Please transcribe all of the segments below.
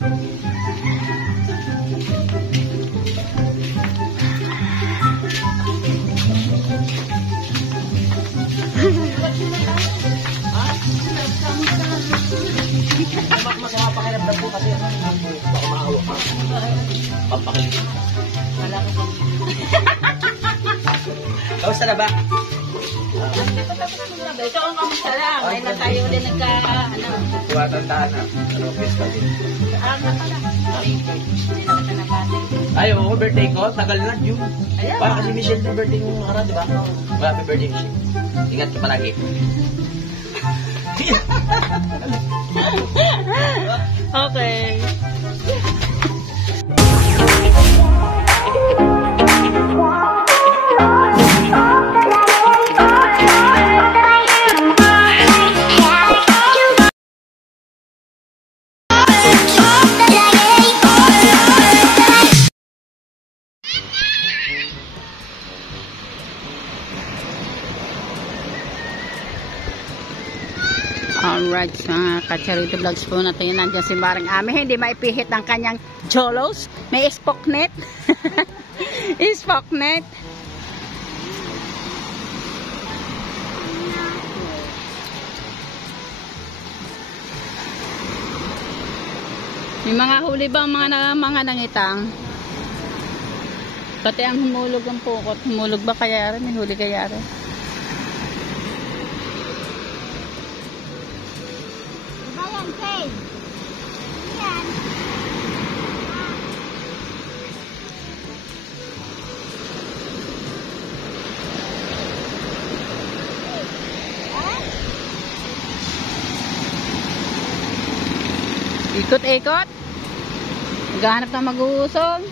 Masama pakiramdam po kasi baka maawa ka. Pampakilig. Wala ko pang... Kamusta na ba? Ito ang kamusta lang. Ay na tayo din nagka... Tumatandaan na. Ano, pesta din. Na pala. Hindi naman na nabati. Ay, oo, birthday ko. Tagal na, June. Ayan. Para kasi Michelle yung birthday mo nakaraan, di ba? Happy birthday, Michelle. Ingat ka palagi. Okay. Alright, mga Kacharito Vlogs po natin. Nandiyan si Maring Ami. Hindi maipihit ang kanyang cholos. May spoknet. Spoknet. May mga huli ba mga nangitang? Pati ang humulog ang pukot. Humulog ba kaya rin? May huli kaya rin? Ikot-ikot. Naghahanap ng mag-uusong.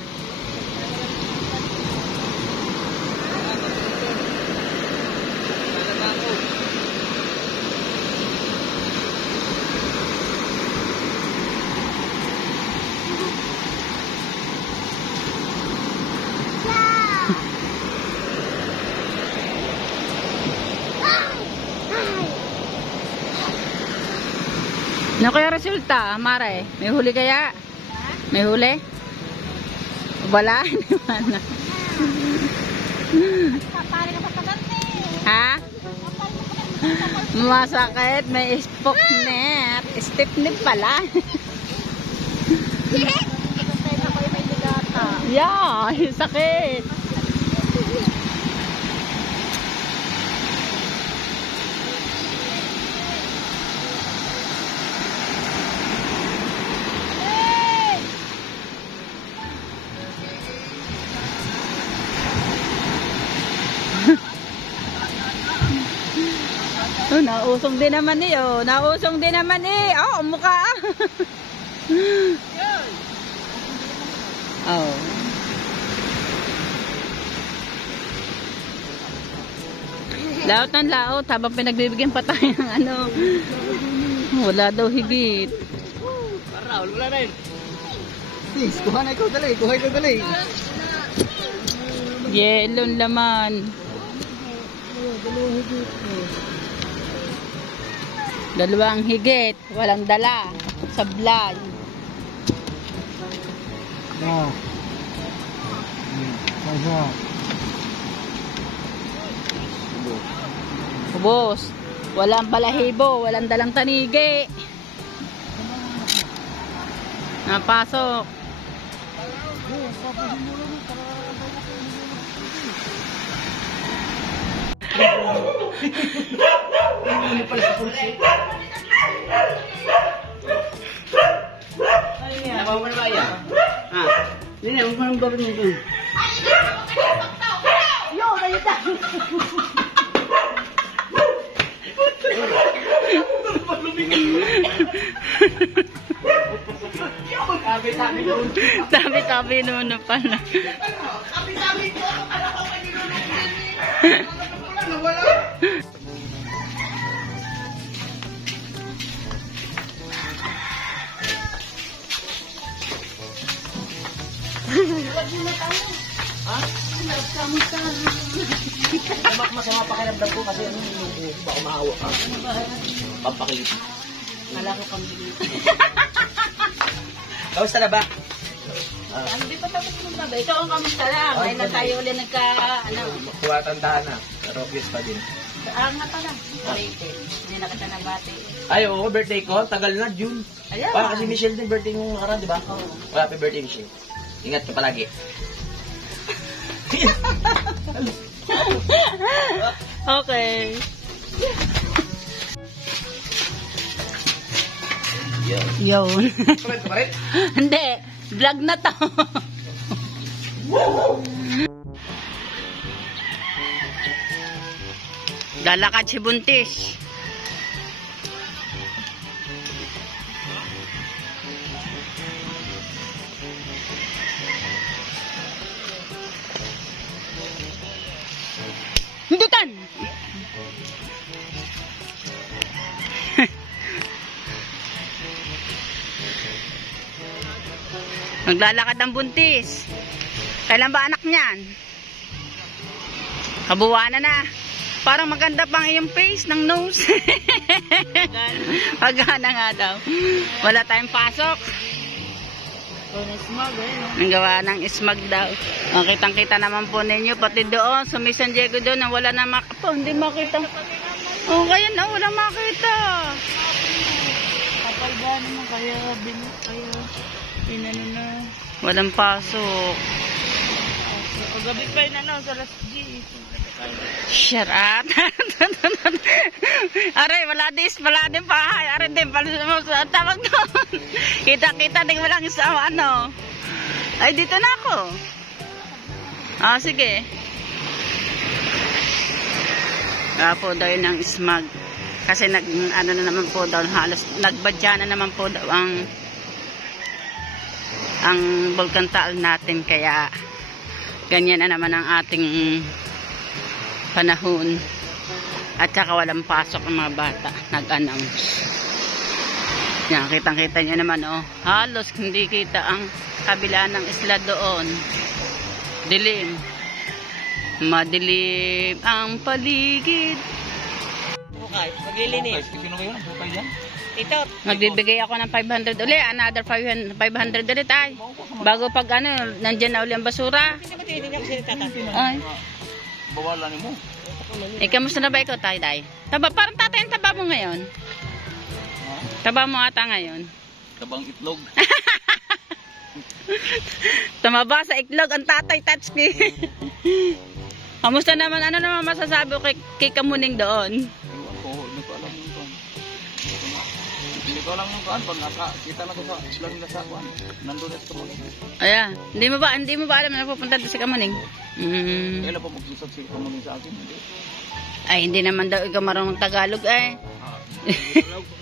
Ano kaya resulta, Mare? May huli kaya? May huli? Wala? Ha? Masakit. May spoknet. Stepnip pala. Yeah, sakit. Oh, nausong din naman eh, oh. Nausong din naman eh. Oh, mukha. Oh. Laot ng laot habang pinagbibigyan pa tayo ng ano. Wala daw higit. Raul, wala rin. Sis, kuha na ikaw dali. Kuha ikaw dali. Yellow laman. Dalawang higit. Walang dala. Sablay. No. Ubos. Walang balahibo. Walang dalang tanigi. Napasok. Ano pala sa pulsi? Nabawa mo na ba yan? Ha? Hindi na, huwag mo nang gawin mo doon. Yo, kayo tayo! Tabi-tabi naman na pala. Tabi-tabi ko! Alam ko kayo nilulungin. Nawala! Ha? Masama pakiramdam ko kasi baka maawa ka. Pampakilig. Kala ko pang Kamusta na ba? Hindi pa tapos mo ba? Ikaw ang kamusta lang. Ngayon na tayo ulit Kuha tandaan na. Pero obvious pa din. nga pala. Hindi na kita nabati. Ay, oo, birthday ko. Tagal na, June. Ayan. Kasi Michelle din birthday mo nakaraan, di ba? Oo. Happy birthday, Michelle. Ingat ka palagi. Okay. Yun. Comment ka pa rin? Hindi. Vlog na to. Lalakad si Buntis. Hindutan! Naglalakad ang buntis. Kailan ba anak niyan? Kabuwanan na. Parang maganda pang iyong face ng nose. Pagana nga daw. Wala tayong pasok. Ang gawa ng smog daw. Kitang-kita naman po ninyo. Pati doon, sa May San Diego doon, na wala na makita. Hindi makita. Oh, kaya na, wala makita. Kapal ba naman kaya inano na. Walang pasok. Gabi pa yun sa last G. Shut up. Aray, wala din pahay. Aray din, tawag doon. Kita-kita din walang isa, ano. Ay, dito na ako. Sige. Po daw yun ang smog. Kasi na naman po daw, halos nagbadya na naman po daw ang Volcan Taal natin, kaya ganyan na naman ang ating panahon, at saka walang pasok ang mga bata. Nag-announce yan, kitang-kita nyo naman, halos hindi kita ang kabila ng isla doon. Dilim, madilim ang paligid. Okay, maglilinis. Ito. Magbibigay ako ng 500 ulit, another 500 ulit ay. Bago pag nandyan na ulit ang basura. Hindi niya kasi nagtatatlo. Ay. Bawalan mo. Kamusta na ba ikaw, Tay? Taba, parang tatay ang taba mo ngayon. Taba mo ata ngayon. Tabang itlog. Tumaba sa itlog ang tatay, Tatsuki. Kamusta naman, ano naman masasabi ko kay Kamuning doon? Hindi ko lang yung kaan, pag nakakita na ko sa vlog na sa kuhan, nandun na sa Kamuning. Ayan, hindi mo ba alam na napupunta doon sa Kamuning? Kailan pa magsusad si Kamuning sa akin? Ay, hindi naman daw ikaw marunong Tagalog eh.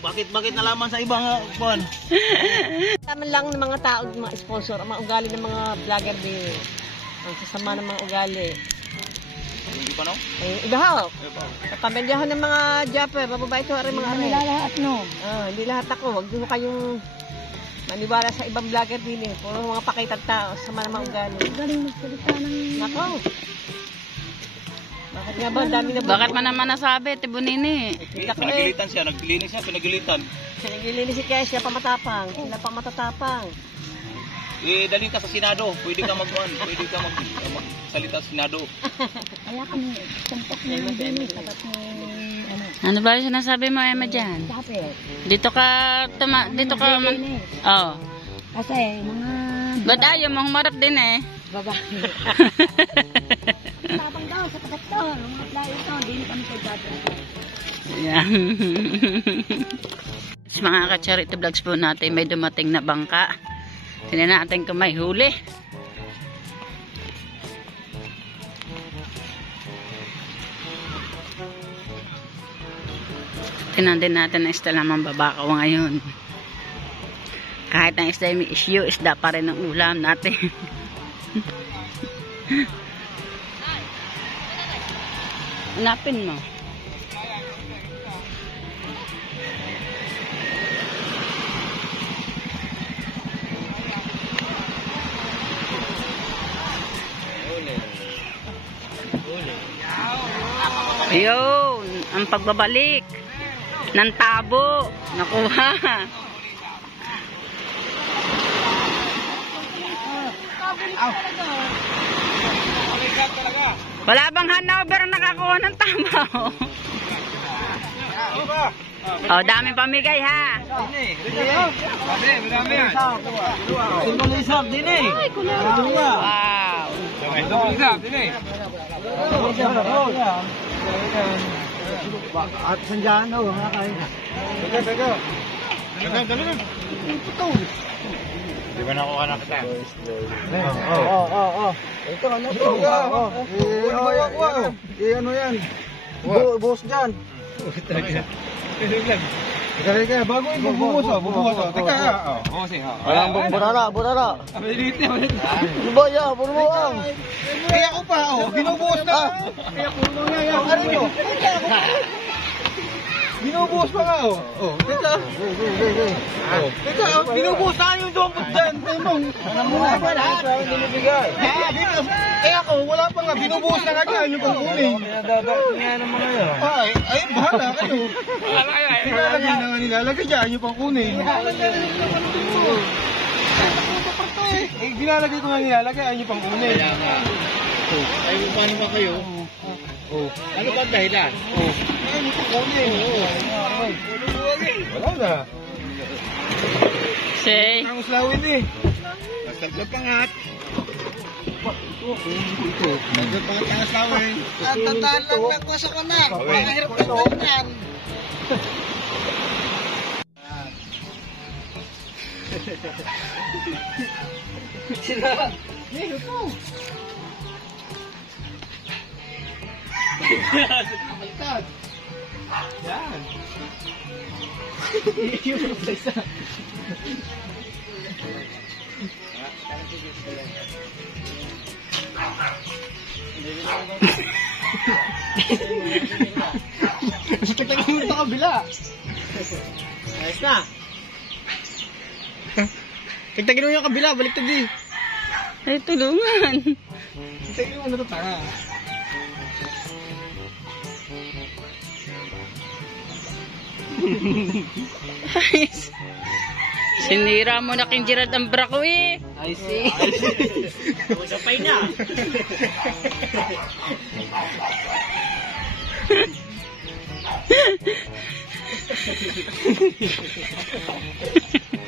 Bakit nalaman sa ibang kuhan? Tama lang ng mga tao, mga sponsor, ang mga ugali ng mga vlogger din. Ang sasama ng mga ugali. Hindi pa no? Iba ho. Kapamilyahan ng mga japper, mababait ko rin mga Hindi lahat, no? Hindi lahat ako. Huwag nyo kayong maniwala sa ibang vlogger din eh. Puro mga pakitang tao, sama ng mga ugali. Galing magsalita ng... Nako. Bakit nga ba? Dami na Bakit man naman nasabi, Tibunini? Pinagilitan siya, naglinis siya, pinagilitan. Sinagilinis si Kesha, pamatapang. Sila pang matatapang. Dali ka sa Senado, pwede ka magsalita sa Senado. Kaya kami, tampok na yung dinis, tapat ni... Ano ba yung sinasabi mo, Emma, dyan? Dito ka, dito ka... Oo. Kasi, mga... Ba't ayaw mo humarap din eh? babae. Tapang daw sa tapat to, mga flyer to, hindi kami sa dati. Ayan. Mga ka-charity vlogs po natin, may dumating na bangka. Tingnan natin kung may huli. Tingnan din natin ang isda lamang babakaw ngayon. Kahit ang isda may issue, isda pa rin ang ulam natin. Hanapin mo. Ayun, ang pagbabalik ng tabo. Nakuha. Wala bang Hanover ang nakakuha ng tama? Oh, daming pamigay ha. Wow. At sandyan daw, mga kain. Di ba nakuha na kita? Ito ano to? Ano yan? Buhos dyan. Teka, bago yung bubuhos. Teka, walang burara. Maliit na. Ano ba yan? Buruang. Kaya ko pa, binubuhos na. Kaya puro na yan. Ano nyo? Binubuhos pa nga, Teka. Teka, binubuhos na yung dumpot dyan. Ano mo na ba lahat? Kaya ako, wala pa nga. Binubuhos na nga dyan yung pangkunin. Pinadadakot nga naman ngayon. Ay, bahala kayo. Nilalagay na nga nilalagay dyan yung pangkunin. Nilalagay ko nga nilalagay yung pangkunin. Ay, paano ba kayo? Ano ba dahilan? Ay, yung pangkunin. Wala na. Say. Ang uslawin eh. Nagtaglag pangat. Nagpapangat ang uslawin. Ang tandaan lang nagpasok ka na. Pangahirap ka yan. Sila. Nino po. Baliktad. Yan. Yung isa. Tagtagin mo sa kabila. Ayos na. Tagtagin mo yung kabila, baliktad eh. Ay, tulungan. Tagtagin mo na ito tanga. Sinira mo na king Gerald ang bra ko eh. I see. Usapay na.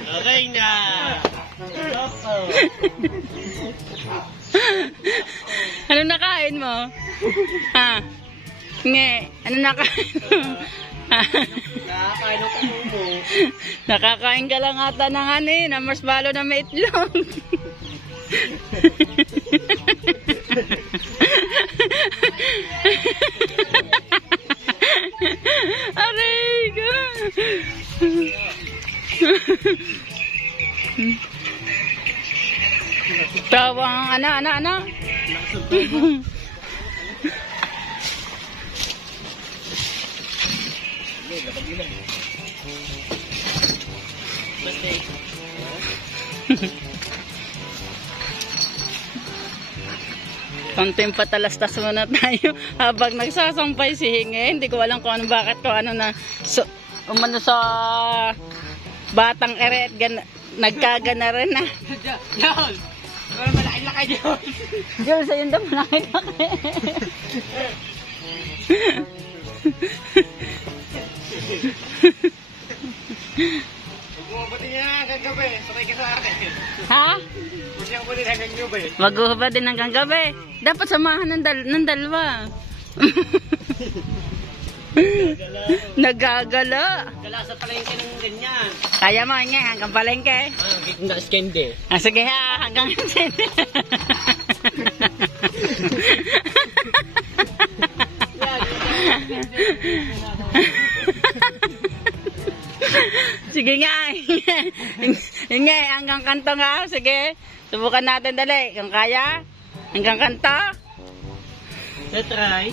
Okay na. Ano nakain mo? Ha? Nge, ano nakain mo? Nakakain ako mo. Nakakain ka lang ata ng ano eh, na marshmallow na may itlog. Aray ka. Tawang ana. Konting patalastas muna tayo habang nagsasampay si Hinge. Hindi ko alam kung ano bakit ko ano na umano sa batang eret nagkagana rin na. John! Wala malaki-laki John! John, sa yun daw malaki-laki. Bumabati niya hanggang gabi. Sakay ka sa akin. Ha? Pusyang ko din hanggang gabi. Mag-uhubad din hanggang gabi. Dapat samahan ng dalawa. Nagagala. Gala sa palengke ng ganyan. Kaya mo nga hanggang palengke. Hindi na skende. Sige ha, hanggang sige nga. Hinge, hanggang kanto nga. Sige. Subukan natin dali. Kung kaya. Hanggang kanto. Let's try.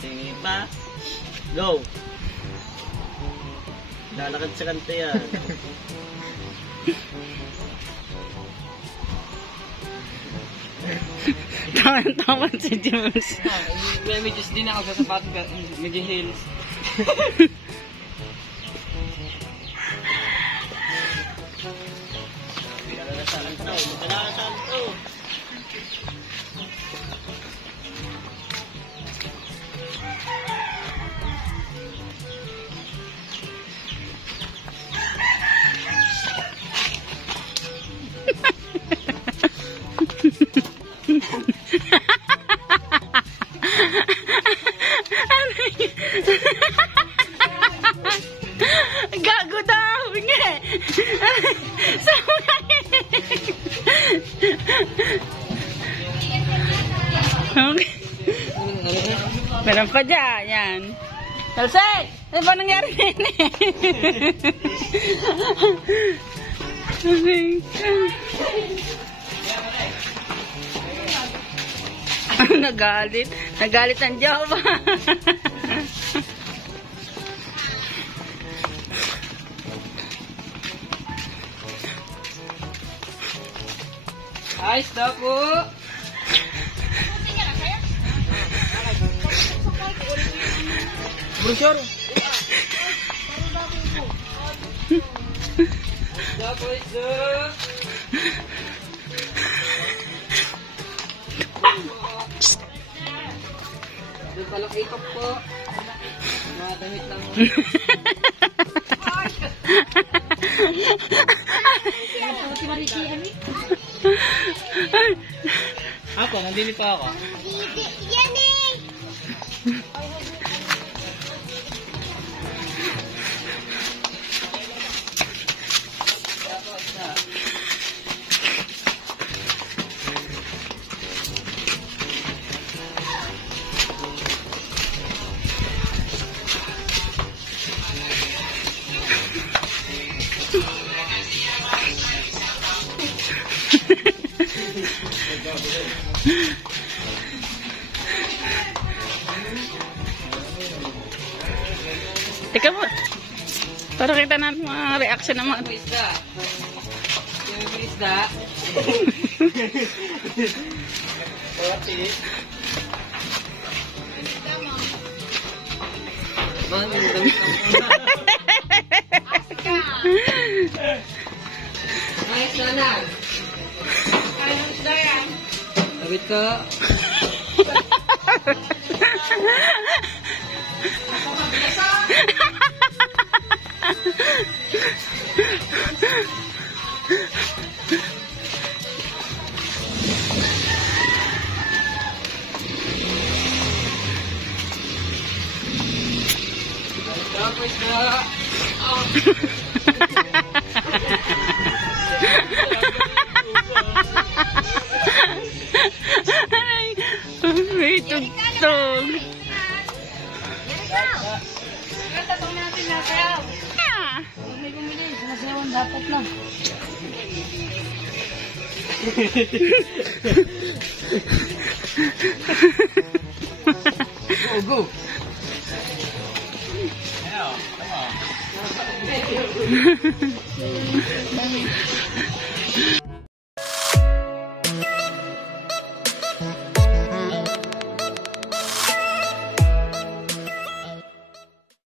Sige pa. Go. Lalakad sa kanto yan. Tawan si Jules. May just din ako sa sapatos. Medyo heels. Gago daw! Nga! Okay. Meron pa dyan, yan. Talsay! Ano ba nangyari nagalit. Nagalit ang jowa. Ayos daw po. Brochure. Daw po ito. Doon palang ikop po. Mga damit lang. Ako, nandini pa ako. Yan eh! Teka mo. Para kita natin mga reaction ng mga... Isda. Yung isda. Sorry. Bang, yung damit lang. Ayos na na. Ayos na yan. Sabit ka. Tapos na. May tugtog. Tatong natin na sayaw. May bumili. Sinasayawan dapat lang. Go, go. Come on.